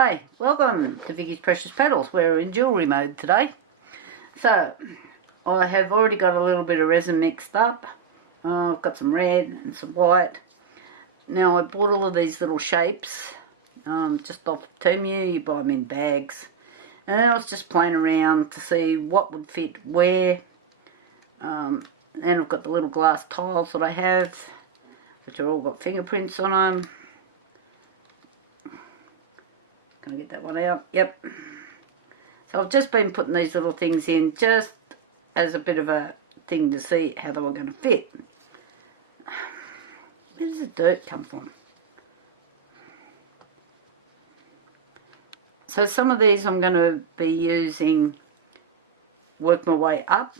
Hi, welcome to Vicky's Precious Petals. We're in jewellery mode today. So, I have already got a little bit of resin mixed up. I've got some red and some white. Now I bought all of these little shapes just off Temu. You buy them in bags. And then I was just playing around to see what would fit where. Then I've got the little glass tiles that I have, which are all got fingerprints on them. Can I get that one out? Yep. So I've just been putting these little things in just as a bit of a thing to see how they were going to fit. Where does the dirt come from? So some of these I'm going to be using, work my way up.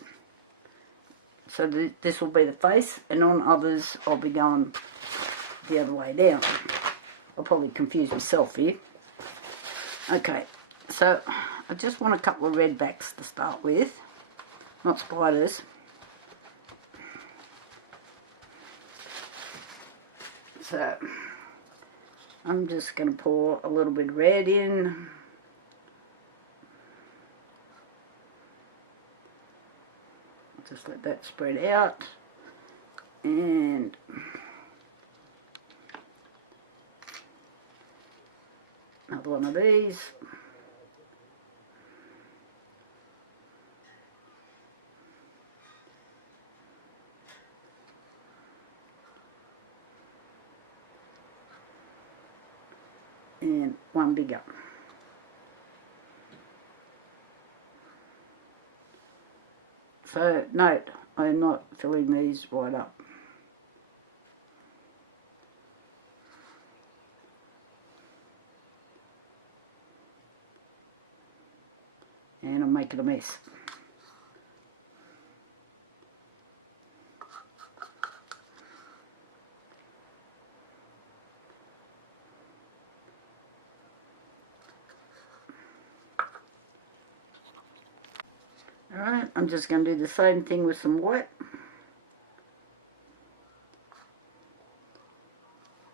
So this will be the face, and on others I'll be going the other way down. I'll probably confuse myself here. Okay, so I just want a couple of red backs to start with, not spiders. So I'm just going to pour a little bit of red in. Just let that spread out. And another one of these. And one bigger. So note, I'm not filling these right up. And I'm making a mess. Alright, I'm just going to do the same thing with some white.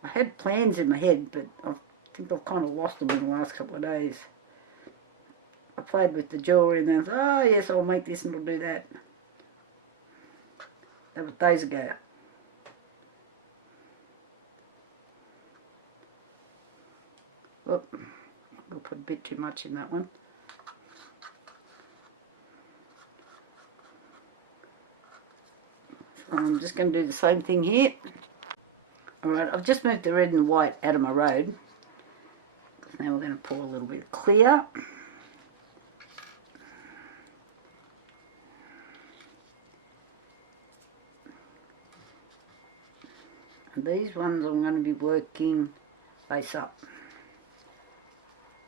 I had plans in my head, but I think I've kind of lost them in the last couple of days. I played with the jewellery and then I thought, oh yes, I'll make this and I'll do that. That was days ago. Whoop, I'll put a bit too much in that one. So I'm just going to do the same thing here. Alright, I've just moved the red and white out of my road. Now we're going to pour a little bit of clear. And these ones I'm going to be working face up.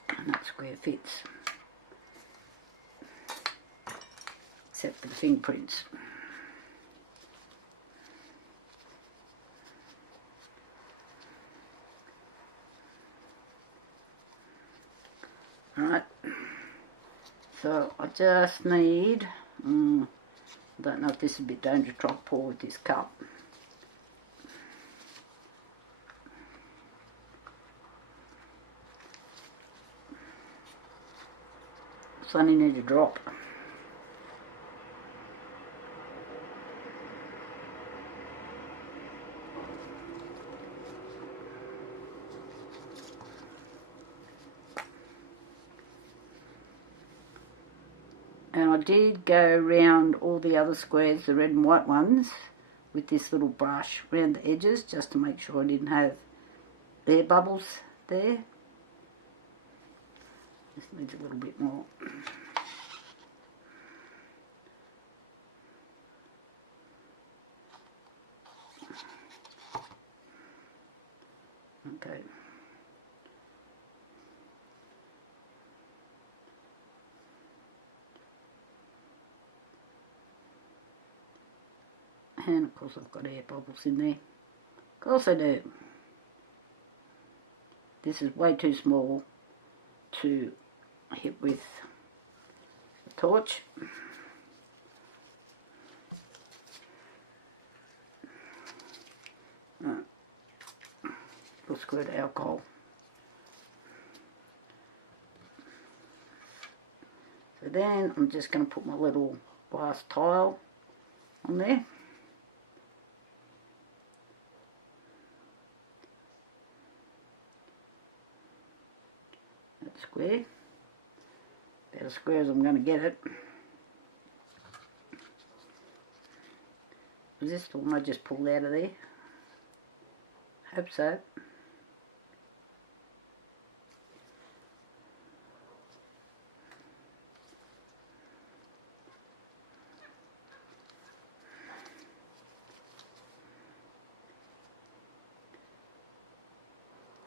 And that's where it fits. Except for the fingerprints. Alright, so I just need, I don't know if this is a bit dangerous to try to pour with this cup. It's only need a drop. And I did go around all the other squares, the red and white ones, with this little brush around the edges, just to make sure I didn't have air bubbles there. This needs a little bit more. Okay. And of course I've got air bubbles in there. Of course I do. This is way too small to hit with a torch. Little squirt of alcohol. then I'm just going to put my little glass tile on there. That's square. About as square as I'm going to get it. Was this the one I just pulled out of there? Hope so.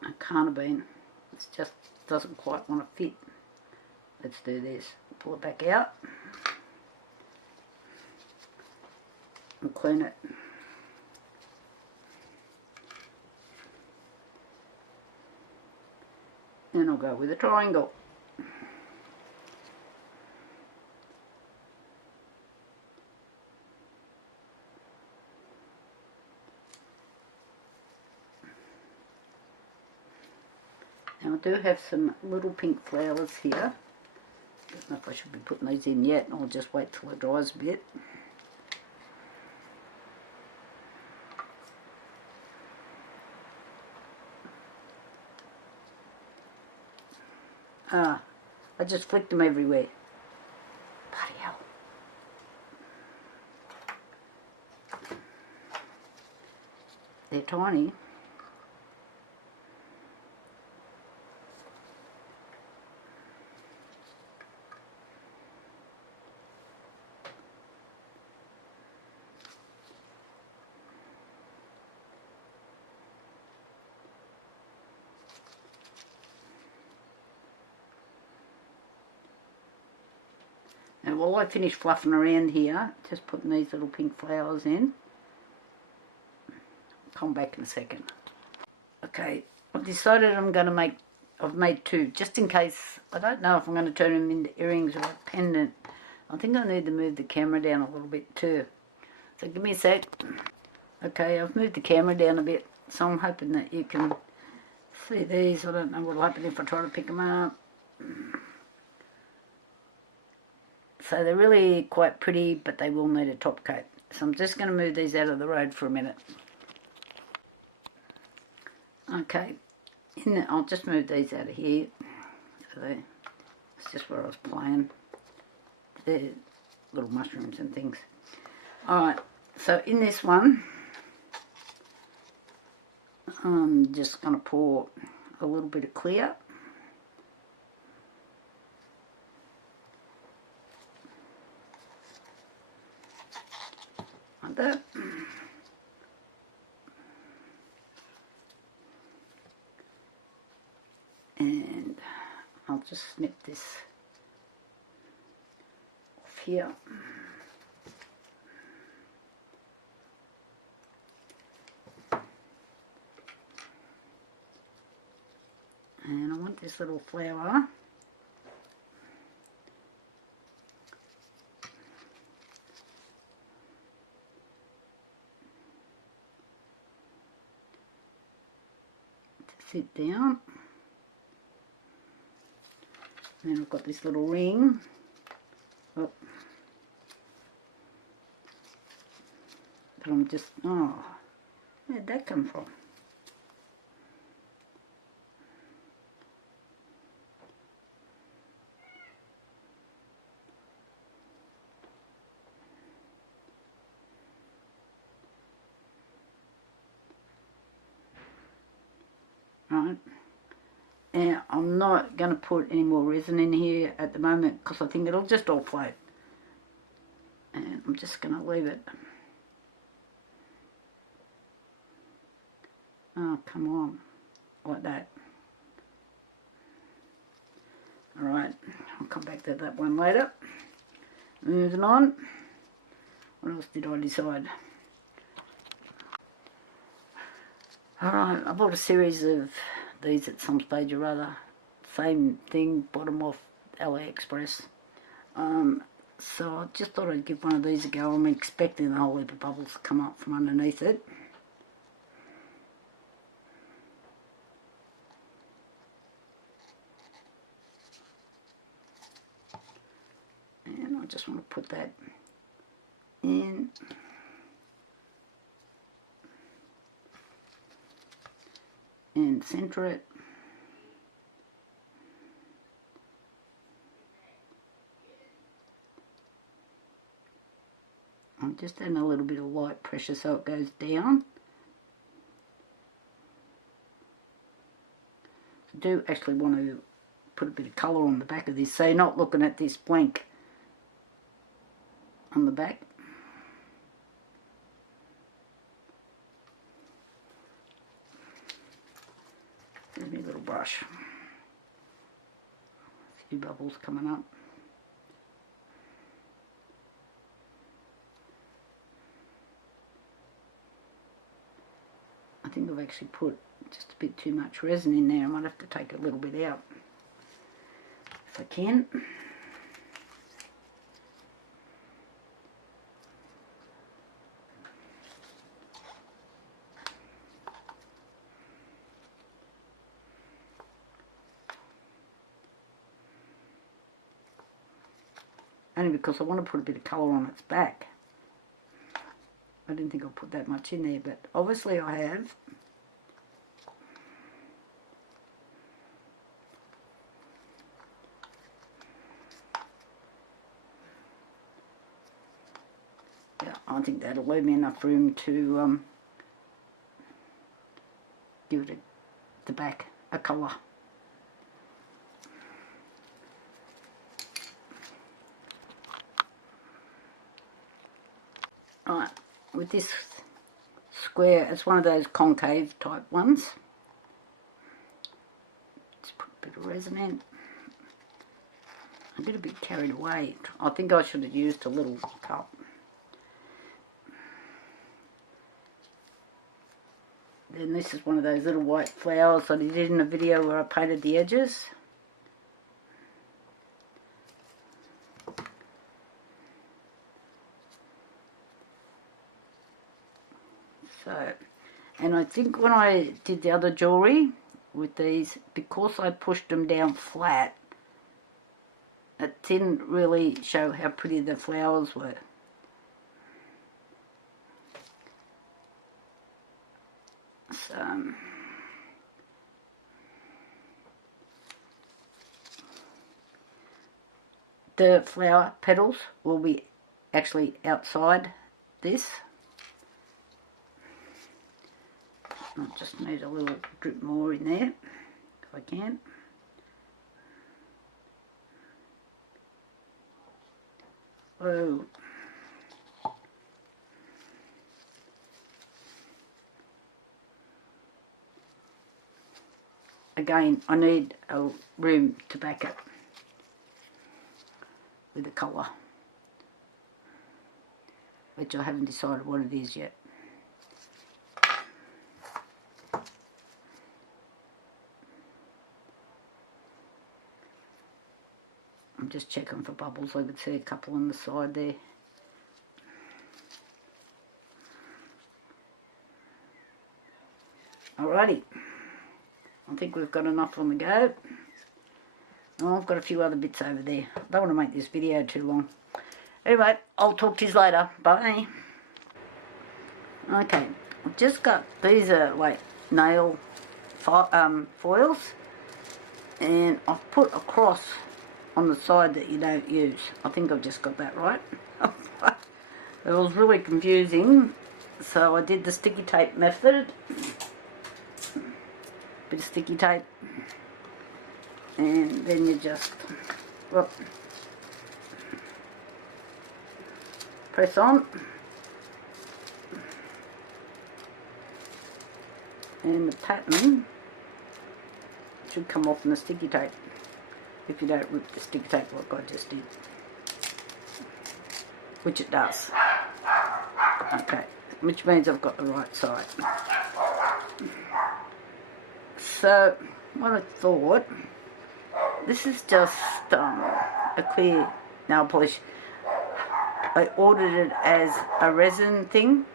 It can't have been. It just doesn't quite want to fit. Let's do this. Pull it back out and clean it. Then I'll go with a triangle. Now I do have some little pink flowers here. I don't know if I should be putting these in yet. I'll just wait till it dries a bit. Ah, I just flicked them everywhere. Bloody hell. They're tiny. Now while I finish fluffing around here, just putting these little pink flowers in. I'll come back in a second. Okay, I've decided I've made two, just in case. I don't know if I'm going to turn them into earrings or a pendant. I think I need to move the camera down a little bit too. So give me a sec. Okay, I've moved the camera down a bit, so I'm hoping that you can see these. I don't know what'll happen if I try to pick them up. So they're really quite pretty, but they will need a top coat. So I'm just going to move these out of the road for a minute. Okay, I'll just move these out of here. So it's just where I was playing. They're little mushrooms and things. Alright, so in this one, I'm just going to pour a little bit of clear. Like that. And I'll just snip this off here. And I want this little flower to sit down. Then I've got this little ring. Oh. But I'm just, oh, where'd that come from? Right. And I'm not going to put any more resin in here at the moment because I think it'll just all float. And I'm just going to leave it. Oh, come on. Like that. Alright, I'll come back to that one later. Moving on. What else did I decide? Alright, I bought a series of these at some stage or other. Same thing, bought them off AliExpress. So I just thought I'd give one of these a go. I'm expecting a whole heap of bubbles to come up from underneath it. just want to put that in. And center it. I'm just adding a little bit of light pressure so it goes down. I do actually want to put a bit of colour on the back of this, so you're not looking at this blank on the back. There's my little brush. A few bubbles coming up. I think I've actually put just a bit too much resin in there. I might have to take a little bit out if I can. Only because I want to put a bit of colour on its back. I didn't think I'll put that much in there, but obviously I have. Yeah, I think that'll leave me enough room to give it the back a colour. Right, with this square, it's one of those concave type ones. Just put a bit of resin in. I get a bit carried away. I think I should have used a little cup. Then this is one of those little white flowers that I did in a video where I painted the edges. So, and I think when I did the other jewellery with these, because I pushed them down flat, it didn't really show how pretty the flowers were. So, the flower petals will be actually outside this. I just need a little drip more in there, if I can. Whoa. Again, I need a room to back it with a colour, which I haven't decided what it is yet. I'm just checking for bubbles. I could see a couple on the side there. Alrighty, I think we've got enough on the go. Oh, I've got a few other bits over there. I don't want to make this video too long. Anyway, I'll talk to you later. Bye. Okay, I've just got, these are like nail foils, and I've put a cross on the side that you don't use. I think I've just got that right. It was really confusing, so I did the sticky tape method. Bit of sticky tape, and then you just press on, and the pattern should come off in the sticky tape if you don't rip the sticky tape like I just did, which it does. Okay, which means I've got the right side. So what I thought, this is just a clear nail polish. I ordered it as a resin thing.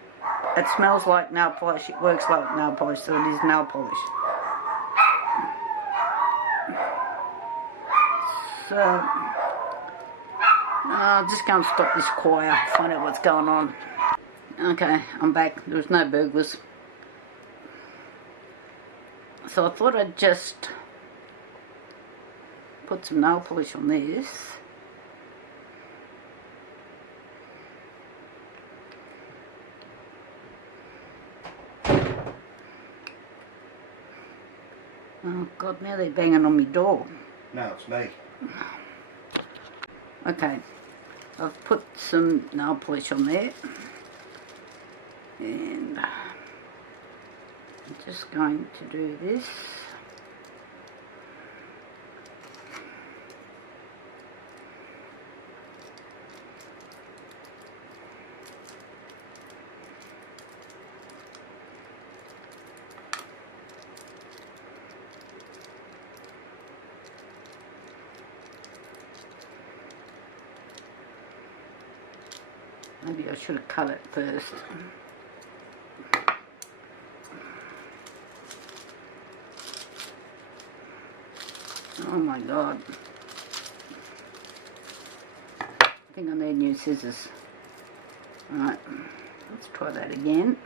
It smells like nail polish, it works like nail polish, so it is nail polish. So I'll just go and stop this choir, find out what's going on. Okay, I'm back. There's no burglars. So I thought I'd just put some nail polish on this. Oh God, now they're banging on my door. No, it's me. Okay, I've put some nail polish on there. And I'm just going to do this. Maybe I should have cut it first. Oh my God. I think I need new scissors. Alright, let's try that again.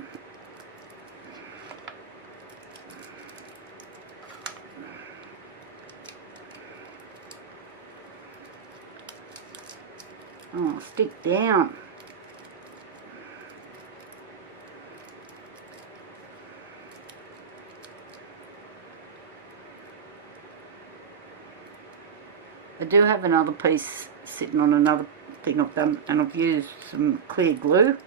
Oh, stick down. I do have another piece sitting on another thing I've done, and I've used some clear glue.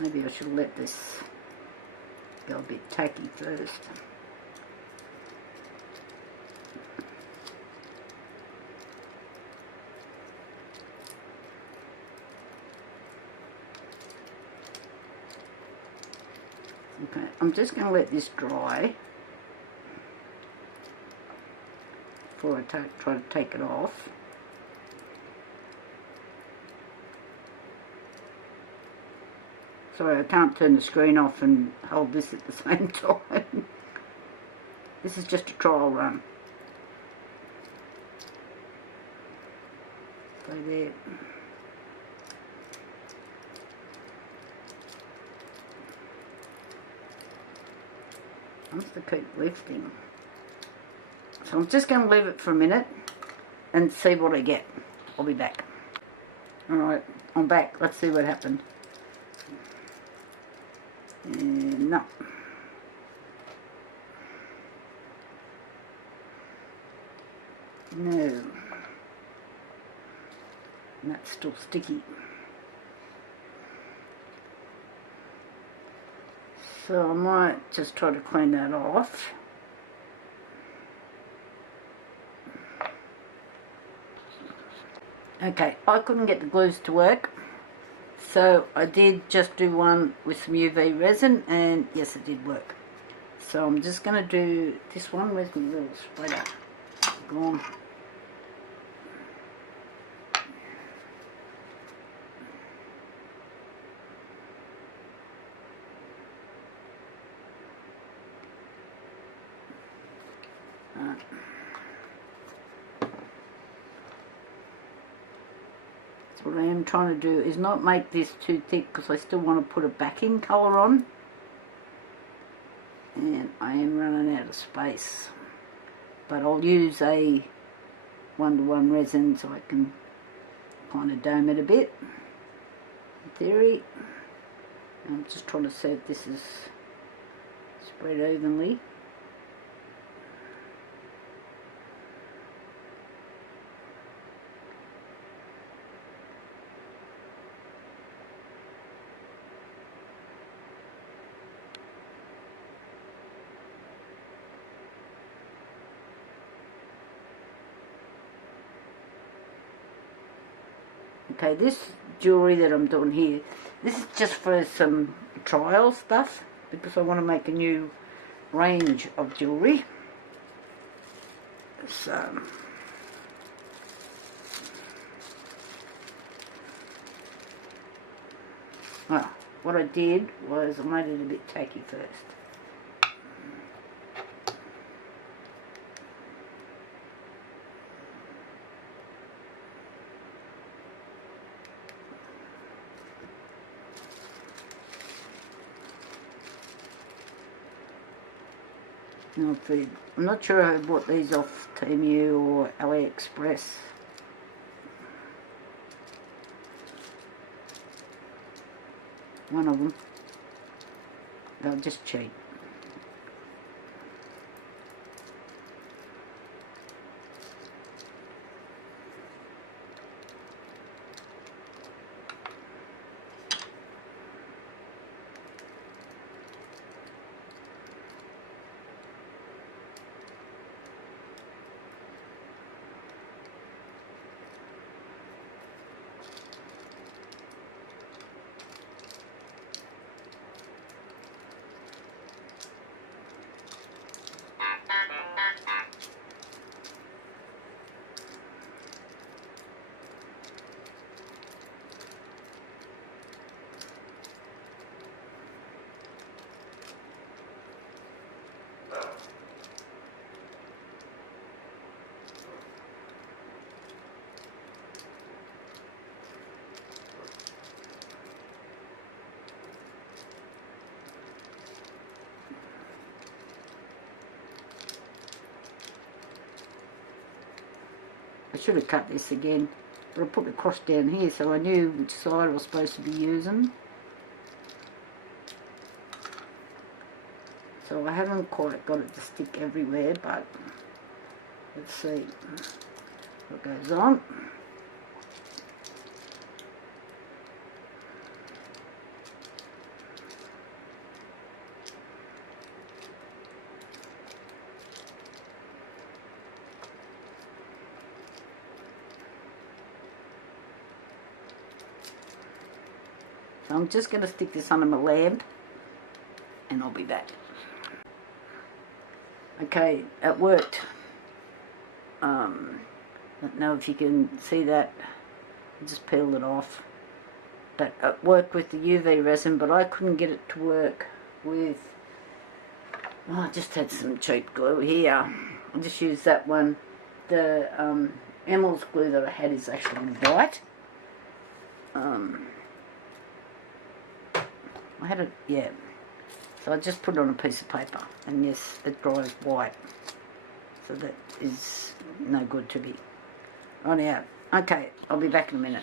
Maybe I should let this go a bit tacky first. Okay, I'm just going to let this dry before I try to take it off. Sorry, I can't turn the screen off and hold this at the same time. This is just a trial run. So there. I must have keep lifting. So I'm just going to leave it for a minute and see what I get. I'll be back. Alright, I'm back. Let's see what happened. No. No. And that's still sticky. So I might just try to clean that off. Okay, I couldn't get the glues to work, so I did just do one with some UV resin, and yes, it did work. So I'm just going to do this one. Where's my little spreader? Gone. What I am trying to do is not make this too thick, because I still want to put a backing colour on, and I am running out of space, but I'll use a 1:1 resin so I can kind of dome it a bit in theory. I'm just trying to see if this is spread evenly. Okay, this jewellery that I'm doing here, this is just for some trial stuff, because I want to make a new range of jewellery. So, well, what I did was I made it a bit tacky first. I'm not sure I bought these off Temu or AliExpress. One of them. They're just cheap. I should have cut this again, but I put the cross down here so I knew which side I was supposed to be using. So I haven't quite got it to stick everywhere, but let's see what goes on. So I'm just going to stick this under my lamp and I'll be back. Okay, it worked. I don't know if you can see that. I just peeled it off. But it worked with the UV resin, but I couldn't get it to work with... Oh, I just had some cheap glue here. I just used that one. The Emerald's glue that I had is actually white. I had it, yeah. So I just put it on a piece of paper, and yes, it dries white. So that is no good to me. Rightio. Okay, I'll be back in a minute.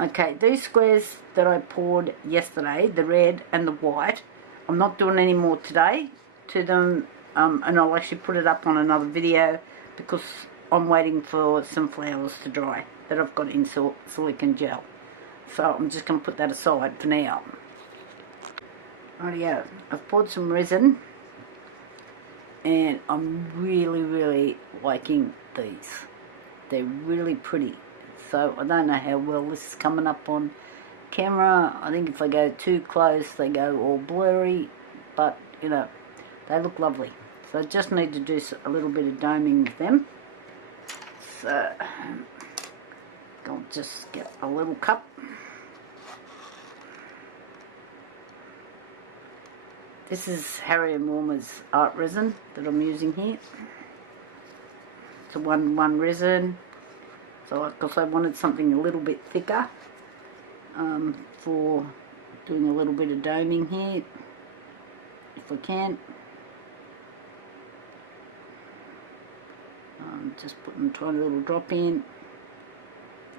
Okay, these squares that I poured yesterday, the red and the white, I'm not doing any more today to them, and I'll actually put it up on another video because I'm waiting for some flowers to dry that I've got in silicone gel. So I'm just going to put that aside for now. Rightio, I've poured some resin and I'm really liking these. They're really pretty. So I don't know how well this is coming up on camera. I think if I go too close they go all blurry, but you know, they look lovely. So I just need to do a little bit of doming with them. So I'll just get a little cup. This is Harry and Wilma's art resin that I'm using here. It's a 1:1 resin. So because I wanted something a little bit thicker for doing a little bit of doming here, if I can. Just putting a tiny little drop in.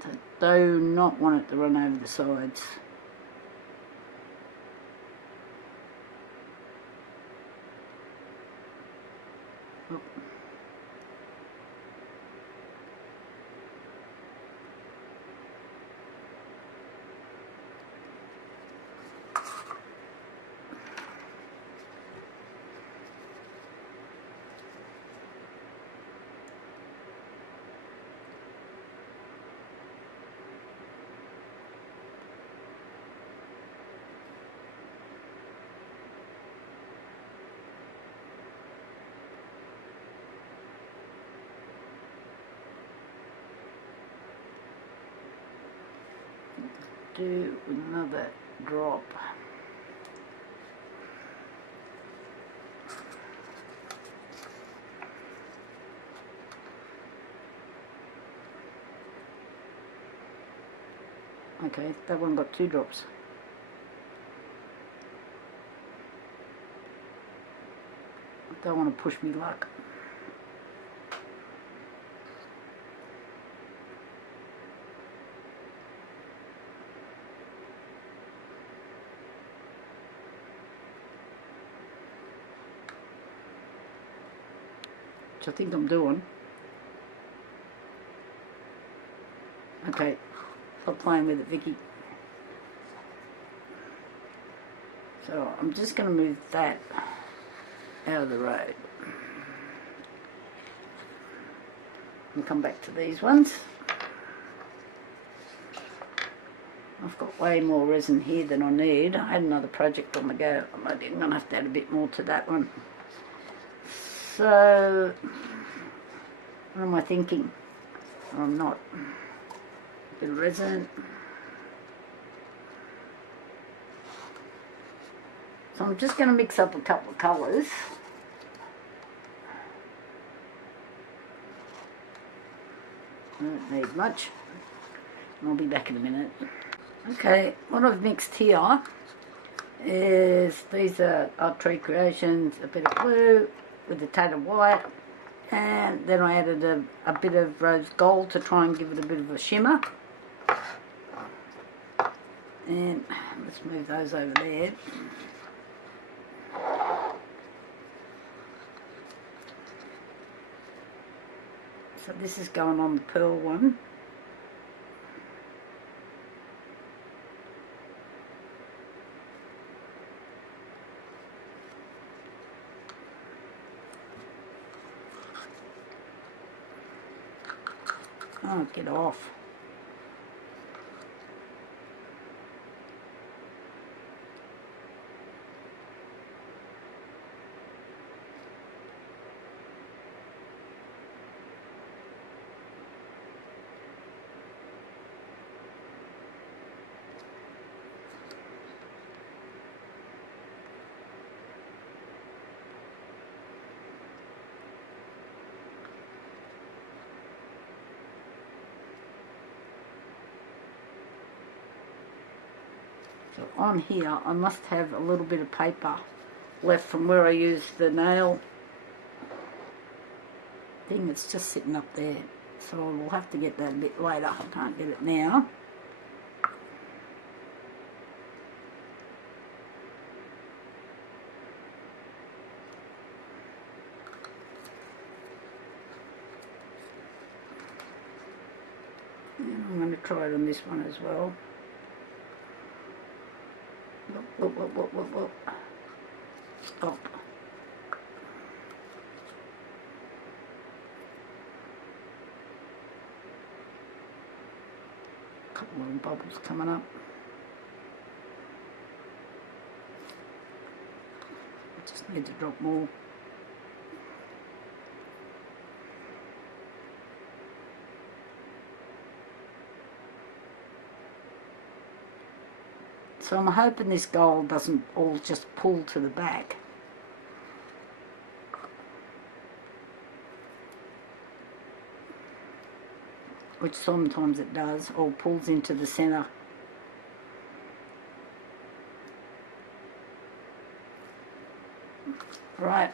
So I do not want it to run over the sides. Oh. Do another drop. Okay, that one got 2 drops. don't want to push me luck. Which I think I'm doing. Okay, stop playing with it, Vicky. So I'm just going to move that out of the road. And come back to these ones. I've got way more resin here than I need. I had another project on the go. I'm going to have to add a bit more to that one. So, what am I thinking? I'm not. A bit of resin. So I'm just going to mix up a couple of colours. I don't need much. I'll be back in a minute. Okay, what I've mixed here is, these are Art Tree Creations, a bit of blue with a tad of white, and then I added a bit of rose gold to try and give it a bit of a shimmer. And let's move those over there. So this is going on the pearl one. Oh, get off. So on here I must have a little bit of paper left from where I used the nail thing that's just sitting up there. So we'll have to get that a bit later. I can't get it now. And I'm going to try it on this one as well. Whoop. Stop. A couple of bubbles coming up. I just need to drop more. So I'm hoping this gold doesn't all just pull to the back. Which sometimes it does, or pulls into the centre. Right,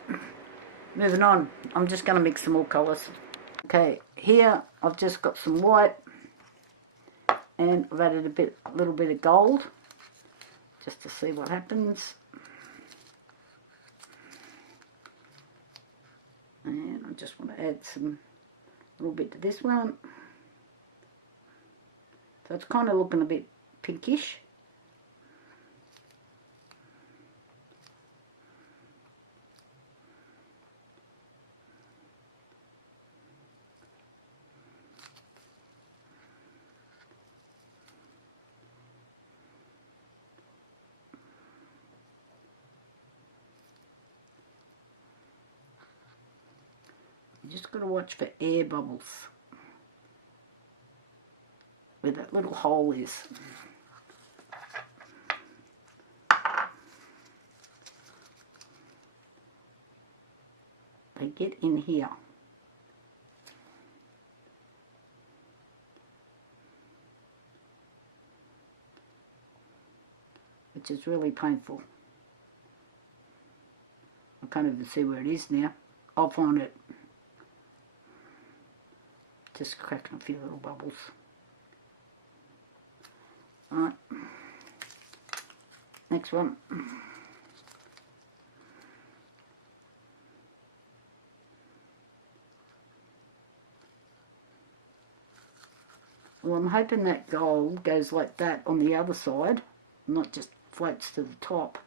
moving on. I'm just going to mix some more colours. Okay, here I've just got some white, and I've added a little bit of gold, just to see what happens. And I just want to add a little bit to this one. So it's kind of looking a bit pinkish. You just got to watch for air bubbles where that little hole is. They get in here. Which is really painful. I can't even see where it is now. I'll find it. Just cracking a few little bubbles. Alright. Next one. Well, I'm hoping that gold goes like that on the other side, not just floats to the top.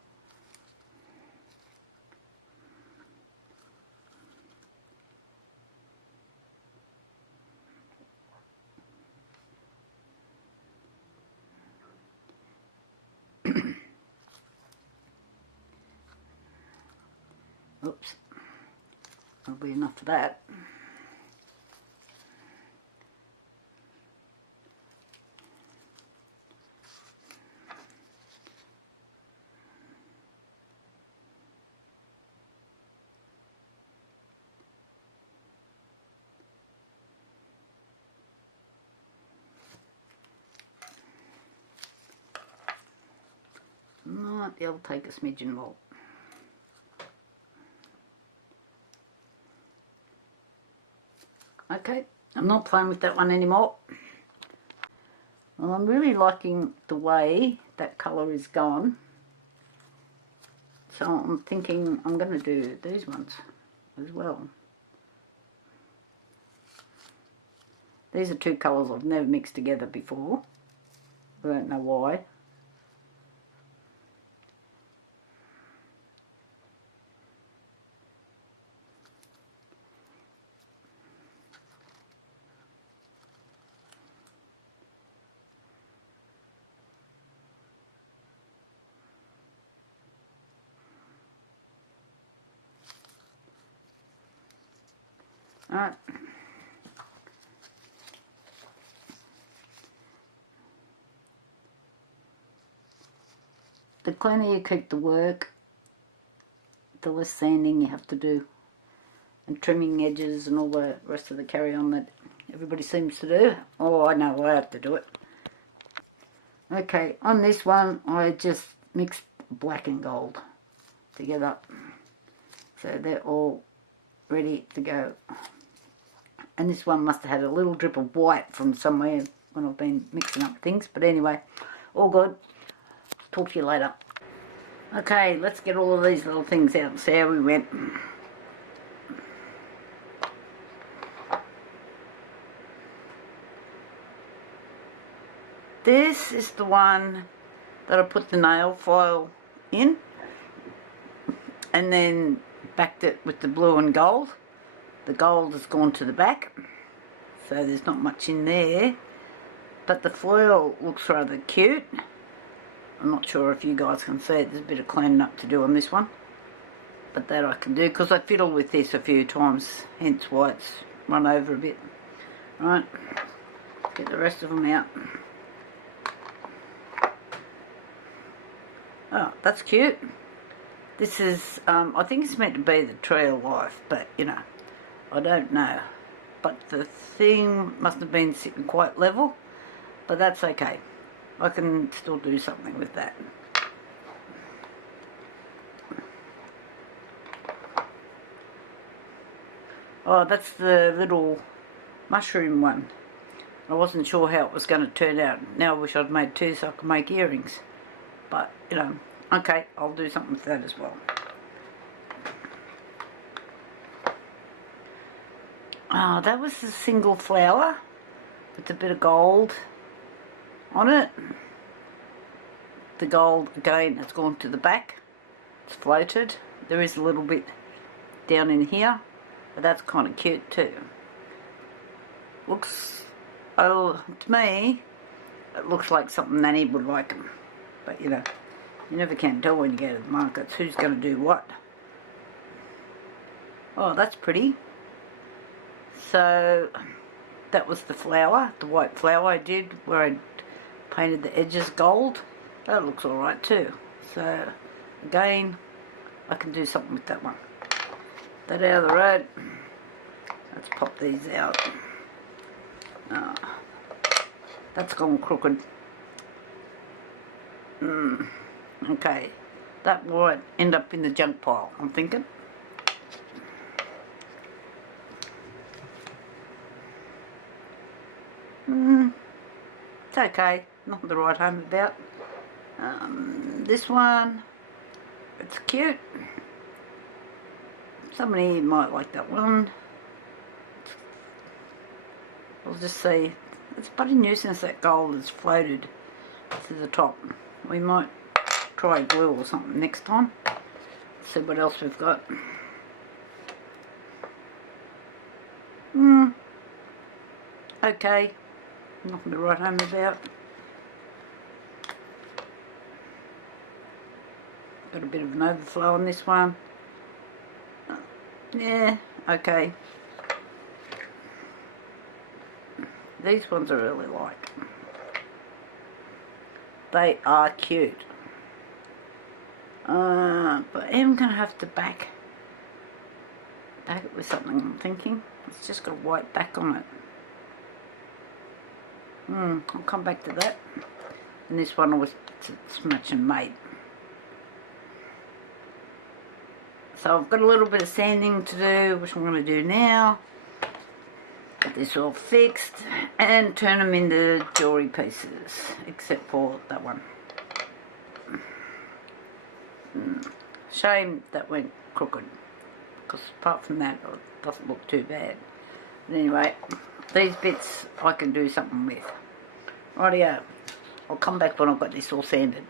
Oops, that'll be enough for that. Might be able to take a smidgen more. Okay, I'm not playing with that one anymore. Well, I'm really liking the way that colour is gone. So I'm thinking I'm going to do these ones as well. These are two colours I've never mixed together before. I don't know why. Alright. The cleaner you keep the work, the less sanding you have to do, and trimming edges and all the rest of the carry-on that everybody seems to do. Oh, I know I have to do it. Okay, on this one I just mixed black and gold together, so they're all ready to go. And this one must have had a little drip of white from somewhere when I've been mixing up things, but anyway, all good. Talk to you later. Okay, let's get all of these little things out and see how we went. This is the one that I put the nail file in and then backed it with the blue and gold. The gold has gone to the back, so there's not much in there, but the foil looks rather cute. I'm not sure if you guys can see it. There's a bit of cleaning up to do on this one, but that I can do because I fiddled with this a few times, hence why it's run over a bit. Right, get the rest of them out. Oh, that's cute. This is, I think it's meant to be the Tree of Life, but you know, I don't know. But the thing must have been sitting quite level, but that's okay. I can still do something with that. Oh, that's the little mushroom one. I wasn't sure how it was going to turn out. Now I wish I'd made two so I could make earrings. But, you know, okay, I'll do something with that as well. Oh, that was a single flower with a bit of gold on it. The gold, again, has gone to the back. It's floated. There is a little bit down in here, but that's kind of cute too. Looks, oh, to me, it looks like something Nanny would like them. But, you know, you never can tell when you go to the markets who's going to do what. Oh, that's pretty. So, that was the flower, the white flower I did, where I painted the edges gold. That looks alright too. So, again, I can do something with that one. That out of the road. Let's pop these out. Oh, that's gone crooked. Okay, that might end up in the junk pile, I'm thinking. It's okay, nothing to write home about. This one, it's cute. Somebody might like that one. I'll just say, it's a bloody nuisance that gold has floated to the top. We might try glue or something next time. See what else we've got. Okay, nothing to write home about. Got a bit of an overflow on this one. Yeah, okay. These ones I really like. They are cute. But I am going to have to back it with something, I'm thinking. It's just got a white back on it. I'll come back to that. And this one was Smatch and Mate. So I've got a little bit of sanding to do, which I'm going to do now. Get this all fixed and turn them into jewellery pieces, except for that one. Shame that went crooked, because apart from that it doesn't look too bad. But anyway, these bits I can do something with. Rightio, I'll come back when I've got this all sanded.